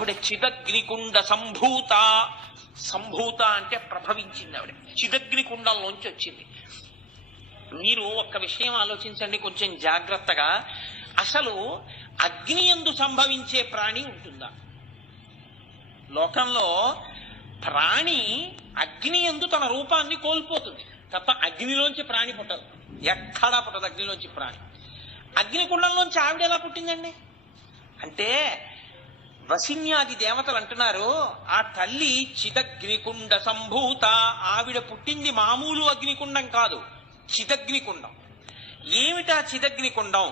ఆవిడ చిదగ్నికుండ సంభూత. సంభూత అంటే ప్రభవించింది ఆవిడ, చిదగ్నికుండంలోంచి వచ్చింది. మీరు ఒక్క విషయం ఆలోచించండి కొంచెం జాగ్రత్తగా. అసలు అగ్ని యందు సంభవించే ప్రాణి ఉంటుందా? లోకంలో ప్రాణి అగ్ని యందు తన రూపాన్ని కోల్పోతుంది తప్ప అగ్నిలోంచి ప్రాణి పుట్టదు, ఎక్కడా పుట్టదు అగ్నిలోంచి ప్రాణి. అగ్నికుండంలోంచి ఆవిడ ఎలా పుట్టిందండి అంటే వసిన్యాది దేవతలు అంటున్నారు, ఆ తల్లి చిదగ్నికుండ సంభూత. ఆవిడ పుట్టింది మామూలు అగ్నికుండం కాదు, చిదగ్నికుండం. ఏమిటా చిదగ్నికుండం?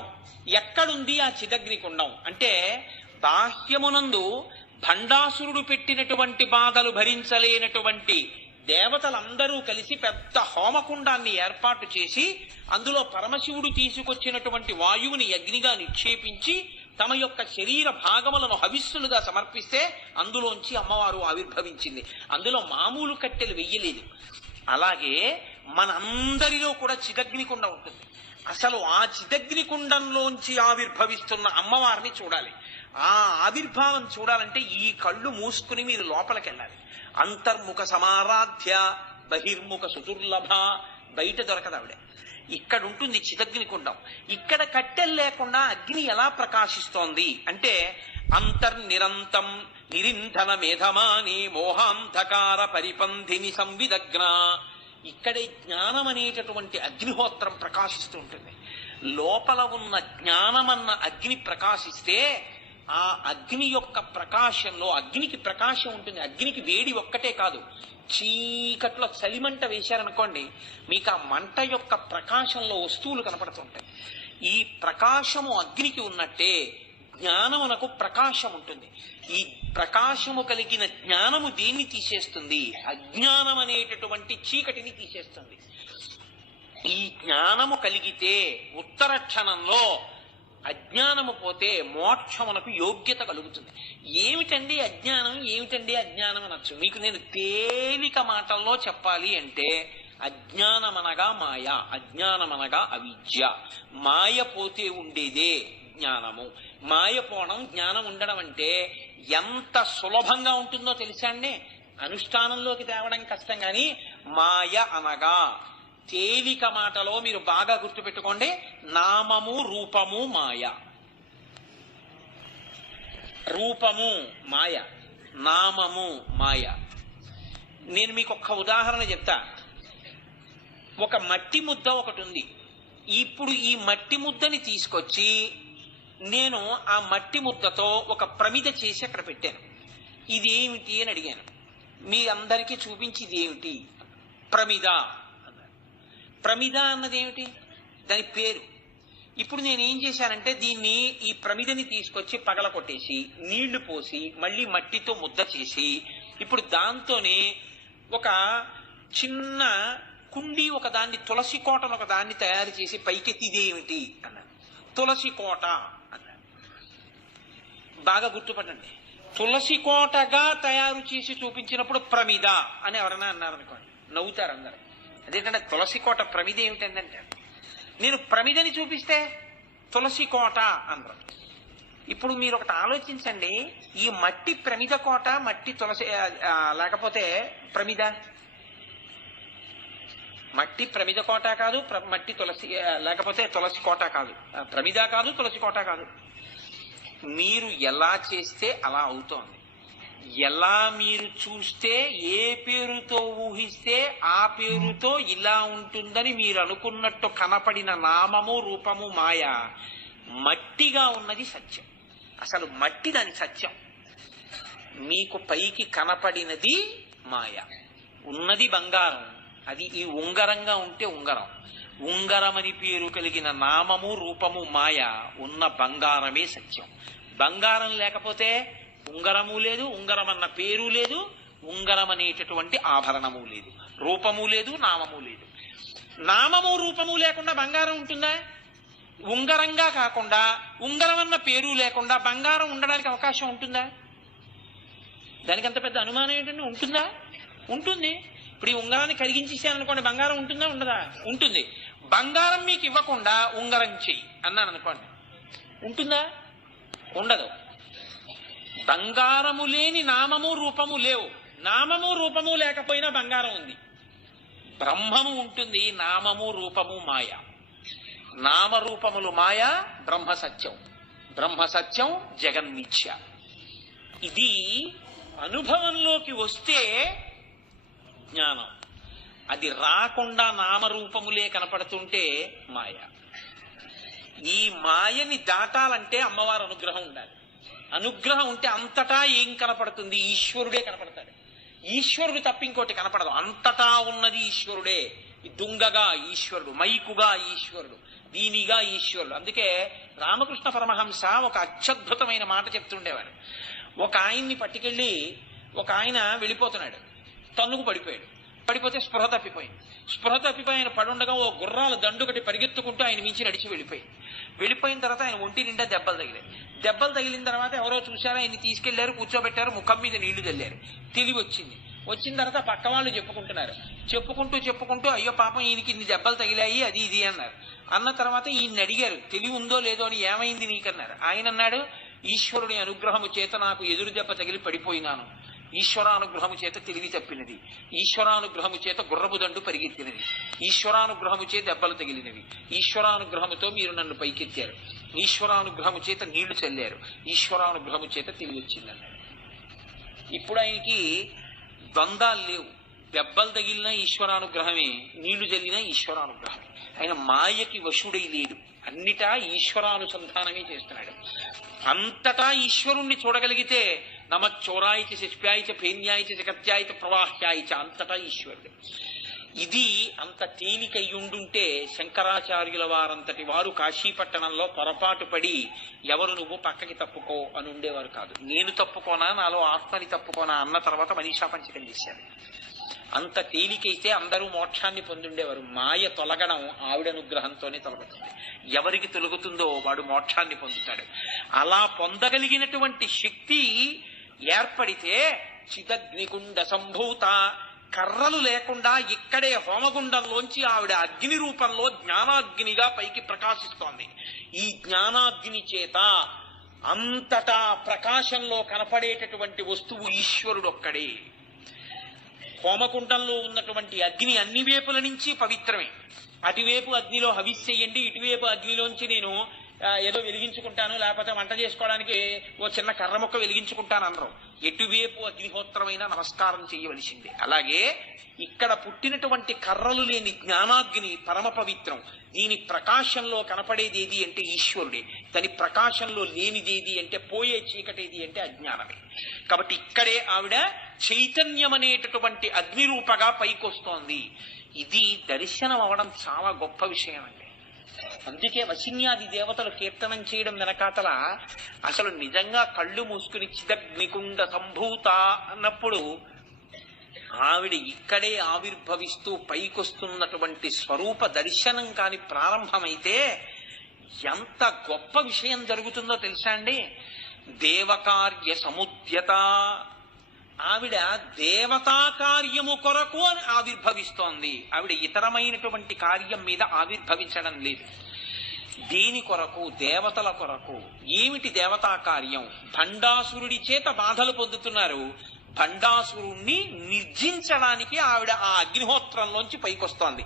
ఎక్కడుంది ఆ చిదగ్నికుండం అంటే బాహ్యమునందు భండాసురుడు పెట్టినటువంటి బాధలు భరించలేనటువంటి దేవతలందరూ కలిసి పెద్ద హోమకుండాన్ని ఏర్పాటు చేసి అందులో పరమశివుడు తీసుకొచ్చినటువంటి వాయువుని అగ్నిగా నిక్షేపించి తమ యొక్క శరీర భాగములను హవిస్సులుగా సమర్పిస్తే అందులోంచి అమ్మవారు ఆవిర్భవించింది. అందులో మామూలు కట్టెలు వెయ్యలేదు. అలాగే మనందరిలో కూడా చిదగ్నికుండ ఉంటుంది. అసలు ఆ చిదగ్నికుండంలోంచి ఆవిర్భవిస్తున్న అమ్మవారిని చూడాలి. ఆ ఆవిర్భావం చూడాలంటే ఈ కళ్ళు మూసుకుని మీరు లోపలికి వెళ్ళాలి. అంతర్ముఖ సమారాధ్య బహిర్ముఖ సుదుర్లభ. బయట దొరకదు ఆవిడ, ఇక్కడ ఉంటుంది చిదగ్నికుండం. ఇక్కడ కట్టెలు లేకుండా అగ్ని ఎలా ప్రకాశిస్తోంది అంటే అంతర్నిరంతం నిరింధన మేధమాని మోహాంధకార పరిపంధిని సంవిదగ్న. ఇక్కడే జ్ఞానం అనేటటువంటి అగ్నిహోత్రం ప్రకాశిస్తూ ఉంటుంది. లోపల ఉన్న జ్ఞానమన్న అగ్ని ప్రకాశిస్తే ఆ అగ్ని యొక్క ప్రకాశంలో అగ్నికి ప్రకాశం ఉంటుంది. అగ్నికి వేడి ఒక్కటే కాదు, చీకట్లో చలిమంట వేశారనుకోండి, మీకు ఆ మంట యొక్క ప్రకాశంలో వస్తువులు కనపడుతుంటాయి. ఈ ప్రకాశము అగ్నికి ఉన్నట్టే జ్ఞానమునకు ప్రకాశం ఉంటుంది. ఈ ప్రకాశము కలిగిన జ్ఞానము దేన్ని తీసేస్తుంది? అజ్ఞానం అనేటటువంటి చీకటిని తీసేస్తుంది. ఈ జ్ఞానము కలిగితే ఉత్తర క్షణంలో అజ్ఞానము పోతే మోక్షమునకు యోగ్యత కలుగుతుంది. ఏమిటండి అజ్ఞానం, ఏమిటండి అజ్ఞానం అనొచ్చు. మీకు నేను తేలిక మాటల్లో చెప్పాలి అంటే అజ్ఞానమనగా మాయ, అజ్ఞానమనగా అవిద్య. మాయ పోతే ఉండేదే జ్ఞానము. మాయ పోవడం జ్ఞానం ఉండడం అంటే ఎంత సులభంగా ఉంటుందో తెలుసా అండి. అనుష్ఠానంలోకి తేవడం కష్టం, కానీ మాయ అనగా తేలిక మాటలో మీరు బాగా గుర్తుపెట్టుకోండి, నామము రూపము మాయ. రూపము మాయ, నామము మాయ. నేను మీకు ఒక్క ఉదాహరణ చెప్తా. ఒక మట్టి ముద్ద ఒకటి ఉంది. ఇప్పుడు ఈ మట్టి ముద్దని తీసుకొచ్చి నేను ఆ మట్టి ముద్దతో ఒక ప్రమిద చేసి అక్కడ పెట్టాను. ఇది ఏమిటి అని అడిగాను. మీ అందరికీ చూపించి ఇది ఏమిటి? ప్రమిద అన్నారు. ప్రమిద అన్నది ఏమిటి? దాని పేరు. ఇప్పుడు నేను ఏం చేశానంటే దీన్ని, ఈ ప్రమిదని తీసుకొచ్చి పగల కొట్టేసి నీళ్లు పోసి మళ్ళీ మట్టితో ముద్ద చేసి ఇప్పుడు దాంతోనే ఒక చిన్న కుండి ఒకదాన్ని, తులసి కోటను ఒకదాన్ని తయారు చేసి పైకెత్తి ఇదేమిటి అన్నాను. తులసి కోట అన్నాను. బాగా గుర్తుపట్టండి, తులసి కోటగా తయారు చేసి చూపించినప్పుడు ప్రమిద అని ఎవరైనా అన్నారనుకోండి నవ్వుతారు అందరు. అదేంటంటే తులసి కోట ప్రమిద ఏమిటంటే, నేను ప్రమిదని చూపిస్తే తులసి కోట అన్నారు. ఇప్పుడు మీరు ఒకటి ఆలోచించండి, ఈ మట్టి ప్రమిద కోట, మట్టి తులసి లేకపోతే ప్రమిద. మట్టి ప్రమిద కోట కాదు, మట్టి తులసి లేకపోతే తులసి కోట కాదు, ప్రమిద కాదు, తులసి కోట కాదు. మీరు ఎలా చేస్తే అలా అవుతోంది. ఎలా మీరు చూస్తే, ఏ పేరుతో ఊహిస్తే ఆ పేరుతో ఇలా ఉంటుందని మీరు అనుకున్నట్టు కనపడిన నామము రూపము మాయ. మట్టిగా ఉన్నది సత్యం. అసలు మట్టి దాని సత్యం. మీకు పైకి కనపడినది మాయ. ఉన్నది బంగారం, అది ఈ ఉంగరంగా ఉంటే ఉంగరం. ఉంగరమని పేరు కలిగిన నామము రూపము మాయ. ఉన్న బంగారమే సత్యం. బంగారం లేకపోతే ఉంగరము లేదు, ఉంగరం అన్న పేరు లేదు, ఉంగరం అనేటటువంటి ఆభరణము లేదు, రూపము లేదు, నామము లేదు. నామము రూపము లేకుండా బంగారం ఉంటుందా? ఉంగరంగా కాకుండా ఉంగరం అన్న పేరు లేకుండా బంగారం ఉండడానికి అవకాశం ఉంటుందా? దానికి అంత పెద్ద అనుమానం ఏంటంటే ఉంటుందా? ఉంటుంది. ఇప్పుడు ఈ ఉంగరాన్ని కరిగించేసాననుకోండి, బంగారం ఉంటుందా? ఉండదా? ఉంటుంది. బంగారం మీకు ఇవ్వకుండా ఉంగరం చెయ్యి అన్నాను అనుకోండి, ఉంటుందా? ఉండదు. బంగారము లేని నామము రూపము లేవు. నామము రూపము లేకపోయినా బంగారం ఉంది. బ్రహ్మము ఉంటుంది, నామము రూపము మాయ. నామరూపములు మాయ, బ్రహ్మ సత్యం. బ్రహ్మ సత్యం, జగన్మిథ్య. ఇది అనుభవంలోకి వస్తే జ్ఞానం. అది రాకుండా నామరూపములే కనపడుతుంటే మాయ. ఈ మాయని దాటాలంటే అమ్మవారి అనుగ్రహం ఉండాలి. అనుగ్రహం ఉంటే అంతటా ఏం కనపడుతుంది? ఈశ్వరుడే కనపడతాడు. ఈశ్వరుడు తప్ప ఇంకోటి కనపడదు. అంతటా ఉన్నది ఈశ్వరుడే. దుంగగా ఈశ్వరుడు, మైకుగా ఈశ్వరుడు, దీనిగా ఈశ్వరుడు. అందుకే రామకృష్ణ పరమహంస ఒక అత్యద్భుతమైన మాట చెప్తుండేవారు. ఒక ఆయన్ని పట్టుకెళ్ళి ఒక ఆయన వెళ్ళిపోతున్నాడు, తన్నుకు పడిపోయాడు. పడిపోతే స్పృహ తప్పిపోయింది. స్పృహ తప్పిపోయి ఆయన పడుండగా ఓ గుర్రాల దండుకటి పరిగెత్తుకుంటూ ఆయన మించి నడిచి వెళ్ళిపోయింది. వెళ్ళిపోయిన తర్వాత ఆయన ఒంటి నిండా దెబ్బలు తగిలాయి. దెబ్బలు తగిలిన తర్వాత ఎవరో చూశారో ఆయన్ని తీసుకెళ్లారు, కూర్చోబెట్టారు, ముఖం మీద నీళ్లు చల్లారు. తెలివి వచ్చింది. వచ్చిన తర్వాత పక్క వాళ్ళు చెప్పుకుంటున్నారు. చెప్పుకుంటూ అయ్యో పాపం ఈయనకి ఇన్ని దెబ్బలు తగిలాయి, అది ఇది అన్నారు. అన్న తర్వాత ఈయన్ని అడిగారు, తెలివి ఉందో లేదో అని, ఏమైంది నీకన్నారు. ఆయన అన్నాడు, ఈశ్వరుడి అనుగ్రహము చేత నాకు ఎదురు దెబ్బ తగిలి పడిపోయినాను. ఈశ్వరానుగ్రహము చేత తెలివి తప్పినది. ఈశ్వరానుగ్రహము చేత గుర్రపు దండు పరిగెత్తినది. ఈశ్వరానుగ్రహము చేత దెబ్బలు తగిలినవి. ఈశ్వరానుగ్రహముతో మీరు నన్ను పైకెత్తారు. ఈశ్వరానుగ్రహము చేత నీళ్లు చల్లారు. ఈశ్వరానుగ్రహము చేత తెలివి వచ్చిందన్నాడు. ఇప్పుడు ఆయనకి ద్వంద్వాలు లేవు. దెబ్బలు తగిలినా ఈశ్వరానుగ్రహమే, నీళ్లు చల్లినా ఈశ్వరానుగ్రహమే. ఆయన మాయకి వశుడై లేడు. అన్నిటా ఈశ్వరానుసంధానమే చేస్తున్నాడు. అంతటా ఈశ్వరుణ్ణి చూడగలిగితే నమచ్చోరాయిచ శిష్ప్యాయిచ ఫేన్యాయిచ జగత్యాయిచ ప్రవాహ్యాయిచ, అంతటా ఈశ్వరుడు. ఇది అంత తేలికయ్యుండుంటే శంకరాచార్యుల వారంతటి వారు కాశీపట్టణంలో పొరపాటు పడి ఎవరు నువ్వు పక్కకి తప్పుకో అని ఉండేవారు కాదు. నేను తప్పుకోనా, నాలో ఆత్మని తప్పుకోనా అన్న తర్వాత మనీషా పంచకం చేశారు. అంత తేలికైతే అందరూ మోక్షాన్ని పొందుండేవారు. మాయ తొలగడం ఆవిడ అనుగ్రహంతోనే తొలగుతుంది. ఎవరికి తొలగుతుందో వాడు మోక్షాన్ని పొందుతాడు. అలా పొందగలిగినటువంటి శక్తి ఏర్పడితే చిదగ్నికుండ సంభూత, కర్రలు లేకుండా ఇక్కడే హోమగుండంలోంచి ఆవిడ అగ్ని రూపంలో జ్ఞానాగ్నిగా పైకి ప్రకాశిస్తోంది. ఈ జ్ఞానాగ్ని చేత అంతటా ప్రకాశంలో కనపడేటటువంటి వస్తువు ఈశ్వరుడు ఒక్కడే. హోమకుండంలో ఉన్నటువంటి అగ్ని అన్ని వైపుల నుంచి పవిత్రమే. అటువైపు అగ్నిలో హవిస్సేయండి, ఇటువైపు అగ్నిలోంచి నేను ఏదో వెలిగించుకుంటాను, లేకపోతే వంట చేసుకోవడానికి ఓ చిన్న కర్ర మొక్క వెలిగించుకుంటాను అనరు. ఎటువైపు అగ్నిహోత్రమైనా నమస్కారం చేయవలసిందే. అలాగే ఇక్కడ పుట్టినటువంటి కర్రలు లేని జ్ఞానాగ్ని పరమ పవిత్రం. దీని ప్రకాశంలో కనపడేది ఏది అంటే ఈశ్వరుడే. దాని ప్రకాశంలో లేనిదేది అంటే పోయే చీకటేది అంటే అజ్ఞానమే. కాబట్టి ఇక్కడే ఆవిడ చైతన్యం అనేటటువంటి అగ్నిరూపగా పైకొస్తోంది. ఇది దర్శనం అవడం చాలా గొప్ప విషయం అండి. అందుకే వశిన్యాది దేవతలు కీర్తనం చేయడం వెనకాతల అసలు నిజంగా కళ్ళు మూసుకుని చిదగ్నికుండ సంభూత అన్నప్పుడు ఆవిడ ఇక్కడే ఆవిర్భవిస్తూ పైకొస్తున్నటువంటి స్వరూప దర్శనం కాని ప్రారంభమైతే ఎంత గొప్ప విషయం జరుగుతుందో తెలుసా అండి. దేవకార్య సముద్యత, ఆవిడ దేవతా కార్యము కొరకు అని ఆవిర్భవిస్తోంది. ఆవిడ ఇతరమైనటువంటి కార్యం మీద ఆవిర్భవించడం లేదు. దేని కొరకు? దేవతల కొరకు. ఏమిటి దేవతా కార్యం? భండాసురుడి చేత బాధలు పొందుతున్నారు. భండాసురుణ్ణి నిర్జించడానికి ఆవిడ ఆ అగ్నిహోత్రంలోంచి పైకొస్తోంది.